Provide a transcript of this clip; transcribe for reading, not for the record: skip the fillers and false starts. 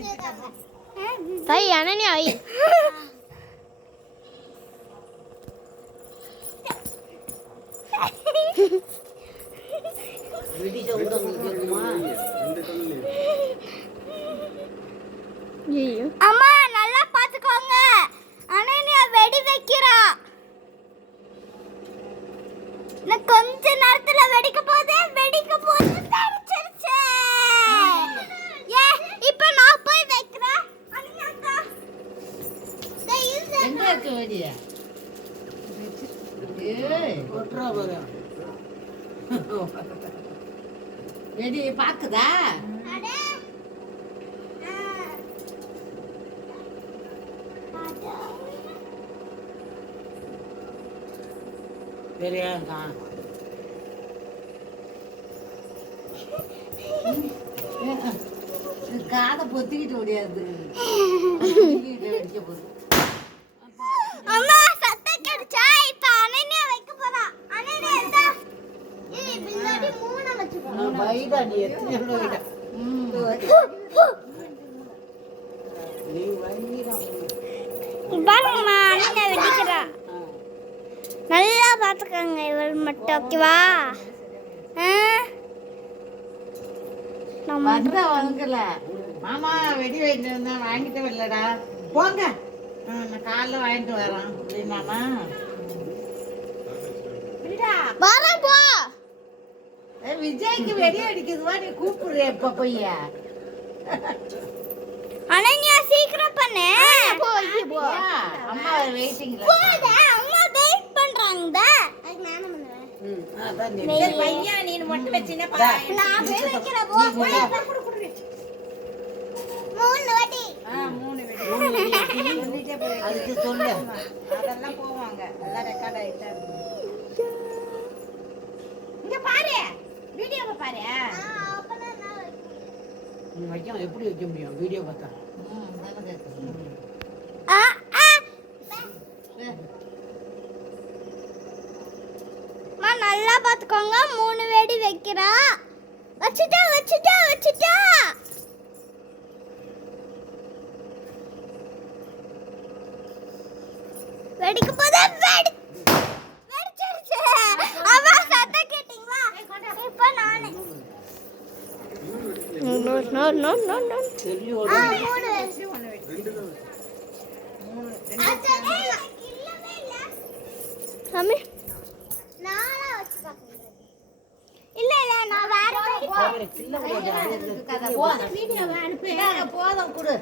Tay Ananya ai. அம்மா நல்லா பாத்துக்கோங்க. அனன்யா வெடி வைக்கிறா. நான் கொஞ்ச நேரத்துல வெடிக்க போகுது தெரிச்சிருச்சு. ஏ இப்போ நான் போய் வைக்கிறேன். அனன்யா அக்கா எங்க இருக்கு வெடி? ஏய் ஒட்றா பாரு. வெடி பாக்குதா? அடே சரியா காதை பொத்திக்கிட்டு முடியாது. அம்மா சத்தம் கேட்டுச்சா? இப்ப அனன்யா வைக்க போறா. அனன்யா எந்த பின்னாடி மூணு வச்சுக்கோ. வைடா நீ எத்தனை வைடா. நீ வைடா. பாருங்கம்மா அனன்யா வெடிக்கிறா. நல்லா பாத்துக்கோங்க இவள் மட்டும் ஓகேவா? வாங்கல மாமா வெடி வாங்கிட்டு வந்தா வாங்கிட்டு வரலடா. போங்க நான் காலைல வாங்கிட்டு வரேன் அப்படின்னாமா. வரேன் போ. விஜய்க்கு வெடி அடிக்குதுவா நீ கூப்பிடுற எப்ப பைய? அனன்யா சீக்கிரம் பண்ணு. போ அம்மா வெயிட்டிங்ல. அம்மா வெயிட் பண்றாங்க. அதுக்கு நானே பண்ணுவேன். அதான் நீ சரி பையா நீ மட்டும் வெச்சினா பா. நான் போய் வைக்கிறேன். போ குடு. மூணு வாட்டி. மூணு வெடி. சொல்லிட்டே போய் அதுக்கு சொல்லு. அதெல்லாம் போவாங்க. எல்லாம் ரெக்கார்ட் ஆயிட்டா இருக்கு. இங்க பாரு. வீடியோவை பாரு. அப்பதான் நான் வைக்கிறேன். நீ வைக்க எப்படி வைக்க முடியும் வீடியோ பார்த்தா? நல்லா பாத்துக்கோங்க. மூணு வெடி வைக்கிறா. வச்சுட்டா வெடிக்க போதே வெடிச்சிருச்சு. அவ சத்தம் கேட்டீங்களா? இப்ப நானே நோ சொல்லி மூணு சாமி நானா வச்சு பாக்குறேன். இல்ல நான் வேற போதும் வீடியோ அனுப்பு. போதும் கொடு.